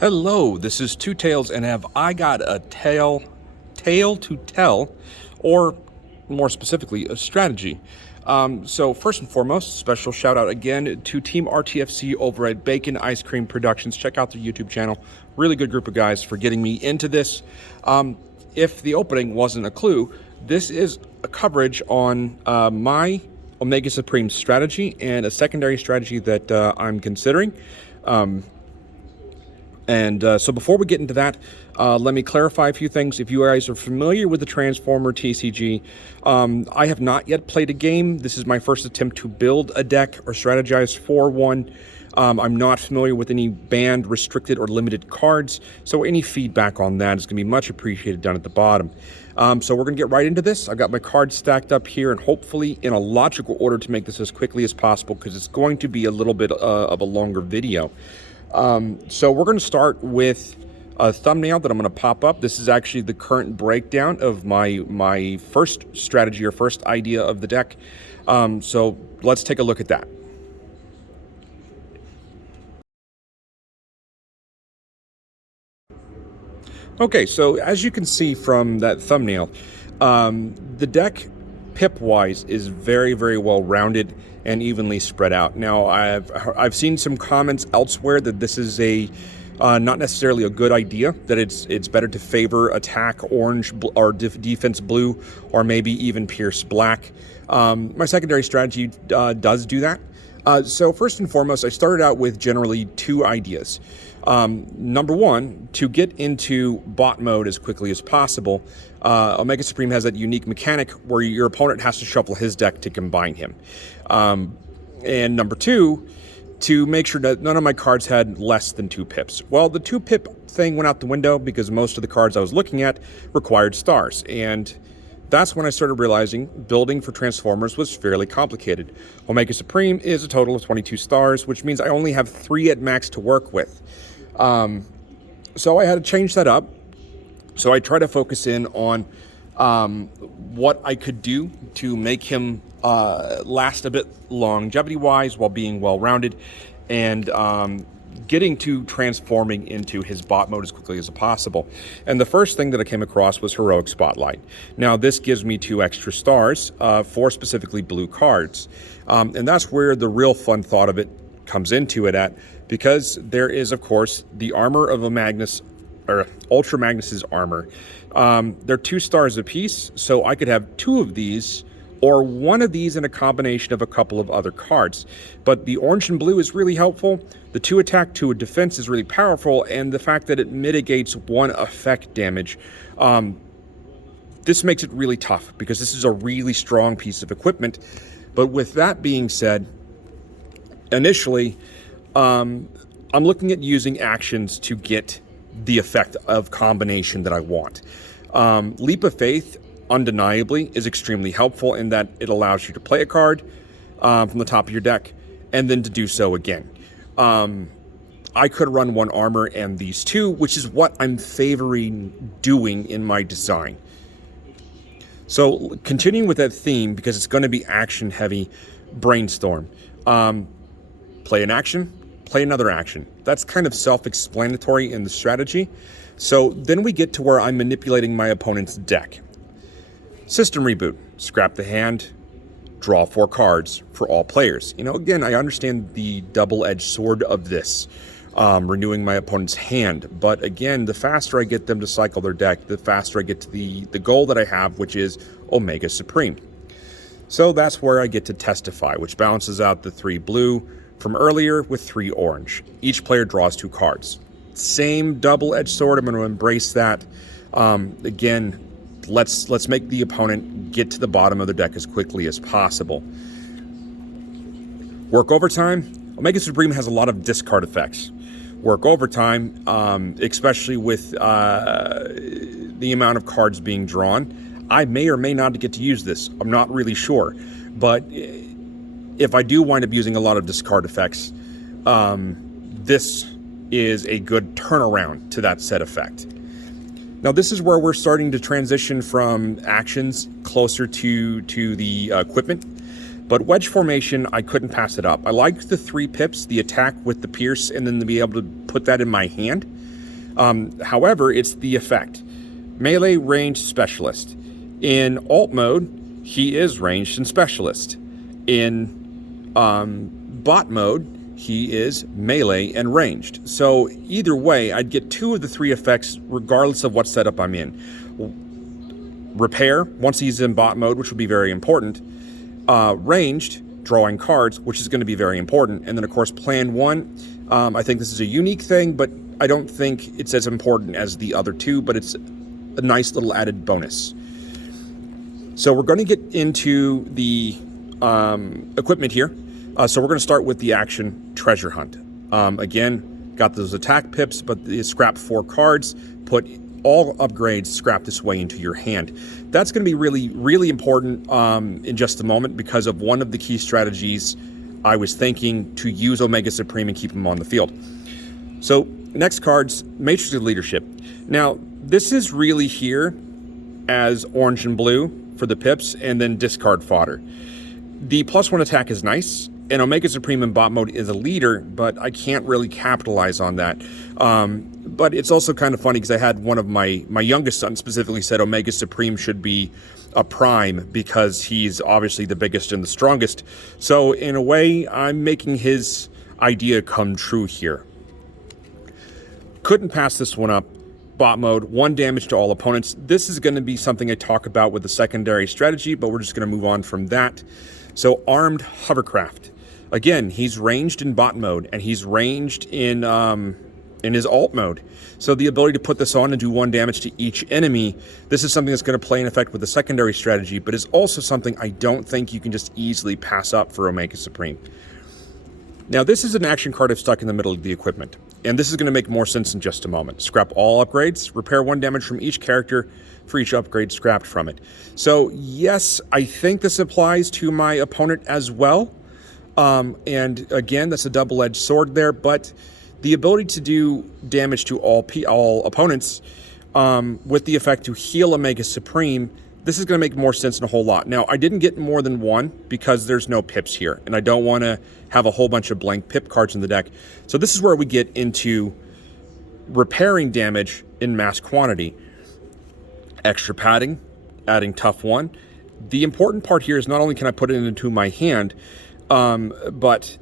Hello, this is Two Tails, and have I got a tale to tell, or more specifically, a strategy. So first and foremost, special shout out again to Team RTFC over at Bacon Ice Cream Productions. Check out their YouTube channel. Really good group of guys for getting me into this. If the opening wasn't a clue, this is a coverage on my Omega Supreme strategy and a secondary strategy that I'm considering. So before we get into that, let me clarify a few things. If you guys are familiar with the Transformer TCG, I have not yet played a game. This is my first attempt to build a deck or strategize for one. I'm not familiar with any banned, restricted, or limited cards, so any feedback on that is going to be much appreciated down at the bottom. So we're going to get right into this. I've got my cards stacked up here, and hopefully in a logical order to make this as quickly as possible, because it's going to be a little bit of a longer video. So we're going to start with a thumbnail that I'm going to pop up. This is actually the current breakdown of my first strategy or first idea of the deck. So let's take a look at that. Okay, so as you can see from that thumbnail, the deck pip-wise is very, very well rounded and evenly spread out. Now, I've seen some comments elsewhere that this is not necessarily a good idea, that it's better to favor attack orange or defense blue, or maybe even pierce black. My secondary strategy does do that. So first and foremost, I started out with generally two ideas. Number one, to get into bot mode as quickly as possible, Omega Supreme has that unique mechanic where your opponent has to shuffle his deck to combine him. And number two, to make sure that none of my cards had less than 2 pips. Well, the 2 pip thing went out the window because most of the cards I was looking at required stars, and that's when I started realizing building for Transformers was fairly complicated. Omega Supreme is a total of 22 stars, which means I only have 3 at max to work with. So I had to change that up. So I try to focus in on what I could do to make him last a bit longevity-wise while being well-rounded, and getting to transforming into his bot mode as quickly as possible. And the first thing that I came across was Heroic Spotlight. Now, this gives me 2 extra stars for specifically blue cards. And that's where the real fun thought of it comes into it at, because there is, of course, the armor of a Magnus, or Ultra Magnus's armor. They're 2 stars apiece, so I could have 2 of these, or 1 of these in a combination of a couple of other cards. But the orange and blue is really helpful. The 2 attack, 2 defense is really powerful, and the fact that it mitigates 1 effect damage, this makes it really tough, because this is a really strong piece of equipment. But with that being said, initially, I'm looking at using actions to get the effect of combination that I want. Leap of Faith, undeniably, is extremely helpful in that it allows you to play a card from the top of your deck, and then to do so again. I could run 1 armor and these 2, which is what I'm favoring doing in my design. So continuing with that theme, because it's going to be action heavy, brainstorm. Play an action, play another action. That's kind of self-explanatory in the strategy. So then we get to where I'm manipulating my opponent's deck. System reboot, scrap the hand, draw 4 cards for all players. You know, again, I understand the double-edged sword of this, renewing my opponent's hand. But again, the faster I get them to cycle their deck, the faster I get to the goal that I have, which is Omega Supreme. So that's where I get to Testify, which balances out the 3 blue from earlier with 3 orange. Each player draws 2 cards. Same double-edged sword. I'm going to embrace that. Again, let's make the opponent get to the bottom of their deck as quickly as possible. Work overtime. Omega Supreme has a lot of discard effects. Work overtime, especially with the amount of cards being drawn. I may or may not get to use this. I'm not really sure. But if I do wind up using a lot of discard effects, this is a good turnaround to that set effect. Now, this is where we're starting to transition from actions closer to the equipment. But wedge formation, I couldn't pass it up. I liked the 3 pips, the attack with the pierce, and then to be able to put that in my hand. However, it's the effect. Melee ranged specialist. In alt mode, he is ranged and specialist. In bot mode, he is melee and ranged. So either way, I'd get 2 of the 3 effects regardless of what setup I'm in. Repair, once he's in bot mode, which would be very important. Ranged, drawing cards, which is going to be very important. And then, of course, plan 1. I think this is a unique thing, but I don't think it's as important as the other 2, but it's a nice little added bonus. So we're going to get into the equipment here. So we're going to start with the action treasure hunt. Again, got those attack pips, but scrap 4 cards, put all upgrades, scrap this way into your hand. That's going to be really, really important in just a moment because of one of the key strategies I was thinking to use Omega Supreme and keep him on the field. So next cards, Matrix of Leadership. Now, this is really here as orange and blue for the pips and then discard fodder. The +1 attack is nice, and Omega Supreme in bot mode is a leader, but I can't really capitalize on that. But it's also kind of funny because I had one of my youngest sons specifically said Omega Supreme should be a prime because he's obviously the biggest and the strongest. So in a way, I'm making his idea come true here. Couldn't pass this one up. Bot mode, 1 damage to all opponents. This is going to be something I talk about with the secondary strategy, but we're just going to move on from that. So Armed Hovercraft. Again, he's ranged in bot mode, and he's ranged in his alt mode. So the ability to put this on and do 1 damage to each enemy, this is something that's going to play in effect with the secondary strategy, but is also something I don't think you can just easily pass up for Omega Supreme. Now, this is an action card I've stuck in the middle of the equipment, and this is going to make more sense in just a moment. Scrap all upgrades, repair 1 damage from each character for each upgrade scrapped from it. So, yes, I think this applies to my opponent as well. And again, that's a double-edged sword there, but the ability to do damage to all opponents with the effect to heal Omega Supreme, this is going to make more sense in a whole lot. Now, I didn't get more than 1 because there's no pips here, and I don't want to have a whole bunch of blank pip cards in the deck. So this is where we get into repairing damage in mass quantity. Extra padding, adding tough 1. The important part here is not only can I put it into my hand, but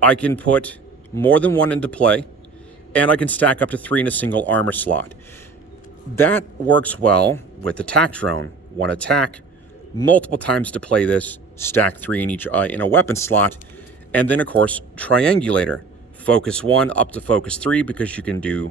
I can put more than 1 into play, and I can stack up to 3 in a single armor slot. That works well with Attack Drone. 1 attack, multiple times to play this, stack 3 in each in a weapon slot, and then of course Triangulator. Focus 1 up to focus 3 because you can do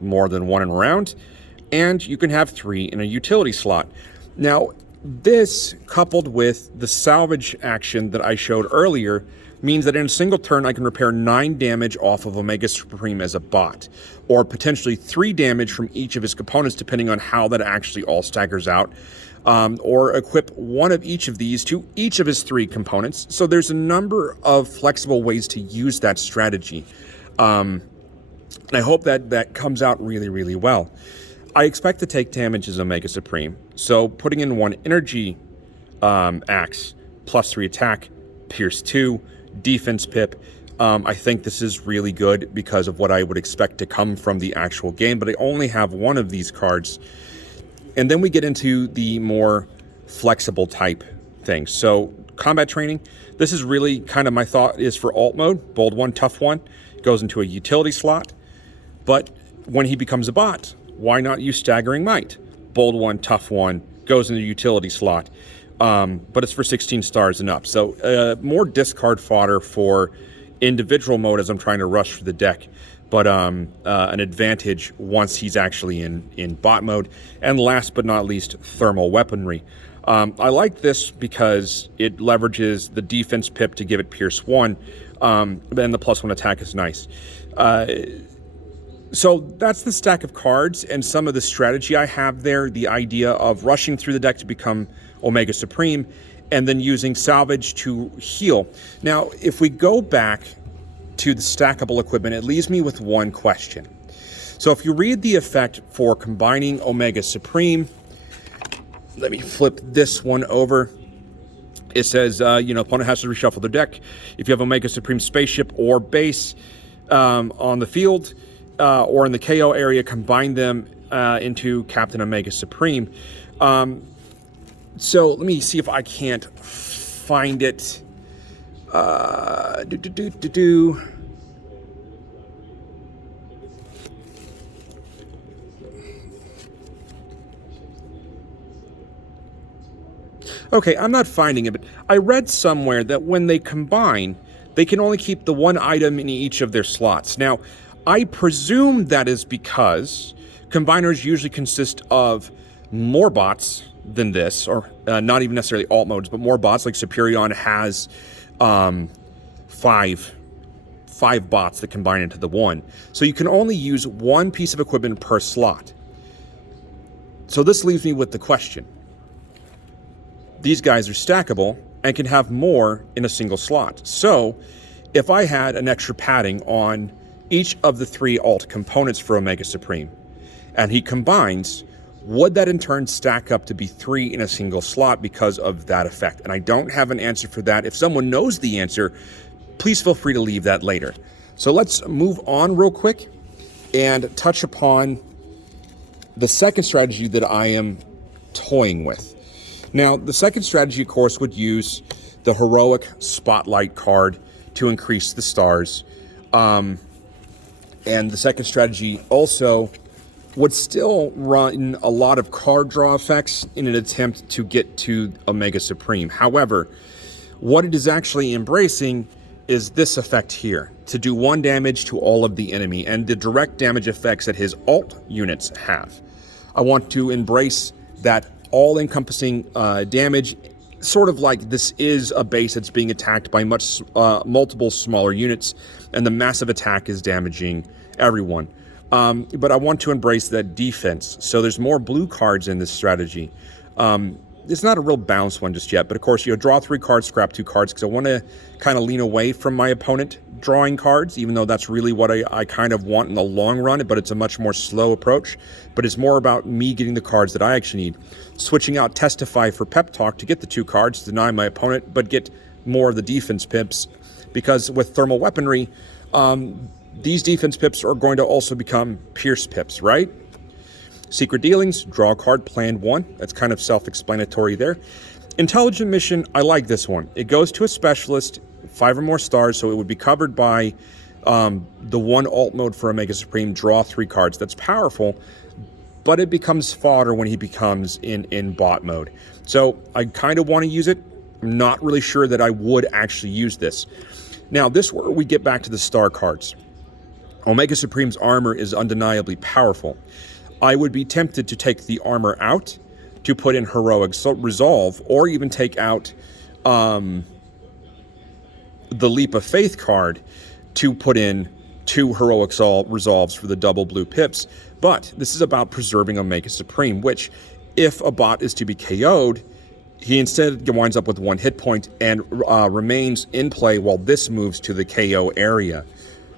more than 1 in a round, and you can have 3 in a utility slot. Now, this coupled with the salvage action that I showed earlier means that in a single turn I can repair 9 damage off of Omega Supreme as a bot, or potentially 3 damage from each of his components depending on how that actually all staggers out, or equip 1 of each of these to each of his 3 components. So there's a number of flexible ways to use that strategy, and I hope that comes out really, really well. I expect to take damage as Omega Supreme, so putting in 1 energy axe, +3 attack, pierce 2, defense pip. I think this is really good because of what I would expect to come from the actual game, but I only have 1 of these cards. And then we get into the more flexible type things. So combat training, this is really kind of my thought is for alt mode. Bold 1, tough 1 goes into a utility slot, but when he becomes a bot, why not use Staggering Might? Bold 1, tough 1 goes into a utility slot. But it's for 16 stars and up. So more discard fodder for individual mode as I'm trying to rush through the deck, but an advantage once he's actually in bot mode. And last but not least, thermal weaponry. I like this because it leverages the defense pip to give it pierce 1, and the +1 attack is nice. So that's the stack of cards and some of the strategy I have there, the idea of rushing through the deck to become Omega Supreme, and then using salvage to heal. Now, if we go back to the stackable equipment, it leaves me with one question. So if you read the effect for combining Omega Supreme, let me flip this one over. It says, opponent has to reshuffle their deck. If you have Omega Supreme spaceship or base on the field, or in the KO area, combine them into Captain Omega Supreme. So let me see if I can't find it. Okay, I'm not finding it, but I read somewhere that when they combine, they can only keep the one item in each of their slots. Now, I presume that is because combiners usually consist of more bots than this, or not even necessarily alt modes, but more bots. Like Superion has five bots that combine into the one. So you can only use one piece of equipment per slot. So this leaves me with the question. These guys are stackable and can have more in a single slot. So if I had an extra padding on each of the 3 alt components for Omega Supreme, and he combines, would that in turn stack up to be 3 in a single slot because of that effect? And I don't have an answer for that. If someone knows the answer, please feel free to leave that later. So let's move on real quick and touch upon the second strategy that I am toying with. Now, the second strategy, of course, would use the Heroic Spotlight card to increase the stars. And the second strategy also would still run a lot of card draw effects in an attempt to get to Omega Supreme. However, what it is actually embracing is this effect here, to do 1 damage to all of the enemy, and the direct damage effects that his alt units have. I want to embrace that all-encompassing damage, sort of like this is a base that's being attacked by multiple smaller units, and the massive attack is damaging everyone. But I want to embrace that defense. So there's more blue cards in this strategy. It's not a real balanced one just yet, but of course, draw 3 cards, scrap 2 cards, because I want to kind of lean away from my opponent drawing cards, even though that's really what I kind of want in the long run, but it's a much more slow approach. But it's more about me getting the cards that I actually need. Switching out Testify for Pep Talk to get the 2 cards, deny my opponent, but get more of the defense pips, because with thermal weaponry, these defense pips are going to also become pierce pips, right? Secret Dealings, draw a card, plan 1. That's kind of self-explanatory there. Intelligent Mission, I like this one. It goes to a specialist, 5 or more stars, so it would be covered by the 1 alt mode for Omega Supreme, draw 3 cards. That's powerful, but it becomes fodder when he becomes in bot mode. So I kind of want to use it. I'm not really sure that I would actually use this. Now, this where we get back to the star cards. Omega Supreme's armor is undeniably powerful. I would be tempted to take the armor out to put in Heroic Resolve, or even take out the Leap of Faith card to put in 2 Heroic Resolves for the double blue pips. But this is about preserving Omega Supreme, which, if a bot is to be KO'd, he instead winds up with 1 hit point and remains in play while this moves to the KO area.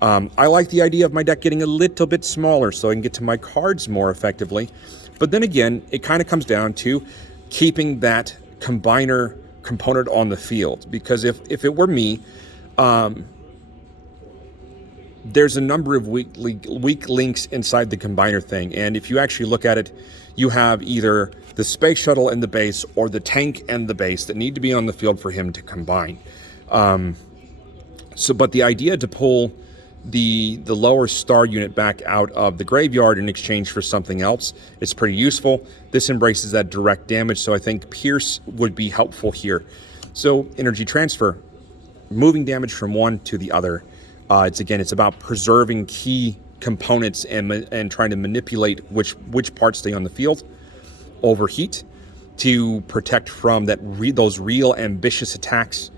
I like the idea of my deck getting a little bit smaller so I can get to my cards more effectively. But then again, it kind of comes down to keeping that combiner component on the field. Because if it were me, there's a number of weak links inside the combiner thing. And if you actually look at it, you have either the space shuttle and the base, or the tank and the base that need to be on the field for him to combine. But the idea to pull the lower star unit back out of the graveyard in exchange for something else is pretty useful. This embraces that direct damage, so I think Pierce would be helpful here. So energy transfer, moving damage from one to the other. It's about preserving key components and trying to manipulate which parts stay on the field. Overheat to protect from those real ambitious attacks.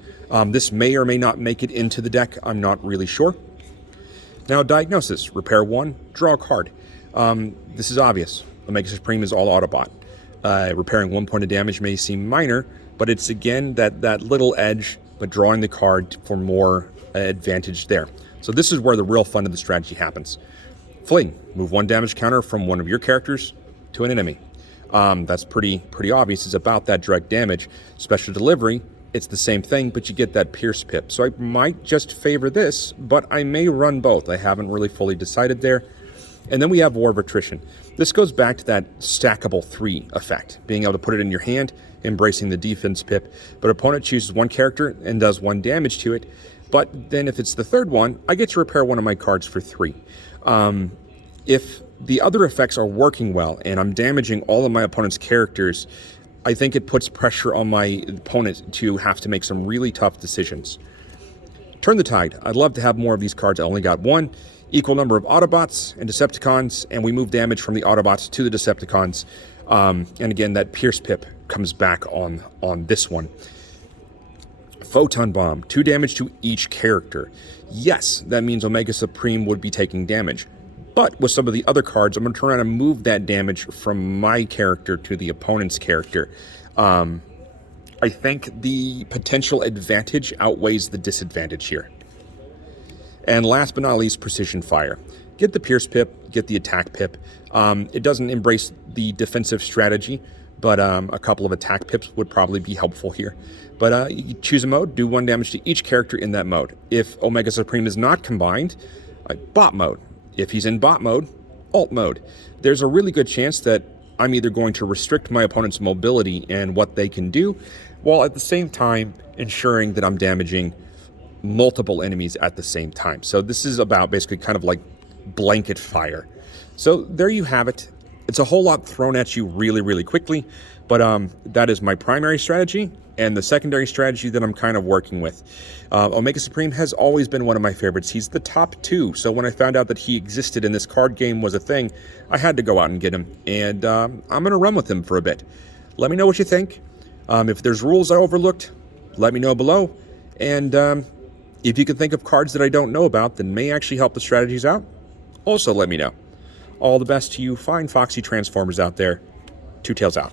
This may or may not make it into the deck. I'm not really sure. Now, Diagnosis. Repair 1, draw a card. This is obvious. Omega Supreme is all Autobot. Repairing 1 point of damage may seem minor, but it's, again, that little edge, but drawing the card for more advantage there. So this is where the real fun of the strategy happens. Fling. Move 1 damage counter from one of your characters to an enemy. That's pretty obvious. It's about that direct damage. Special Delivery. It's the same thing, but you get that Pierce pip. So I might just favor this, but I may run both. I haven't really fully decided there. And then we have War of Attrition. This goes back to that stackable 3 effect, being able to put it in your hand, embracing the defense pip, but opponent chooses one character and does 1 damage to it. But then if it's the third one, I get to repair one of my cards for 3. If the other effects are working well and I'm damaging all of my opponent's characters, I think it puts pressure on my opponent to have to make some really tough decisions. Turn the Tide. I'd love to have more of these cards. I only got 1. Equal number of Autobots and Decepticons, and we move damage from the Autobots to the Decepticons. And again, that Pierce Pip comes back on this one. Photon Bomb, 2 damage to each character. Yes, that means Omega Supreme would be taking damage. But with some of the other cards, I'm going to turn around and move that damage from my character to the opponent's character. I think the potential advantage outweighs the disadvantage here. And last but not least, Precision Fire. Get the Pierce Pip, get the Attack Pip. It doesn't embrace the defensive strategy, but a couple of attack pips would probably be helpful here. But you choose a mode, do 1 damage to each character in that mode. If Omega Supreme is not combined, bot mode. If he's in bot mode, alt mode. There's a really good chance that I'm either going to restrict my opponent's mobility and what they can do, while at the same time ensuring that I'm damaging multiple enemies at the same time. So this is about basically kind of like blanket fire. So there you have it. It's a whole lot thrown at you really, really quickly, but that is my primary strategy and the secondary strategy that I'm kind of working with. Omega Supreme has always been one of my favorites. He's the top 2, so when I found out that he existed and this card game was a thing, I had to go out and get him, and I'm going to run with him for a bit. Let me know what you think. If there's rules I overlooked, let me know below, and if you can think of cards that I don't know about that may actually help the strategies out, also let me know. All the best to you fine Foxy Transformers out there. Two Tails out.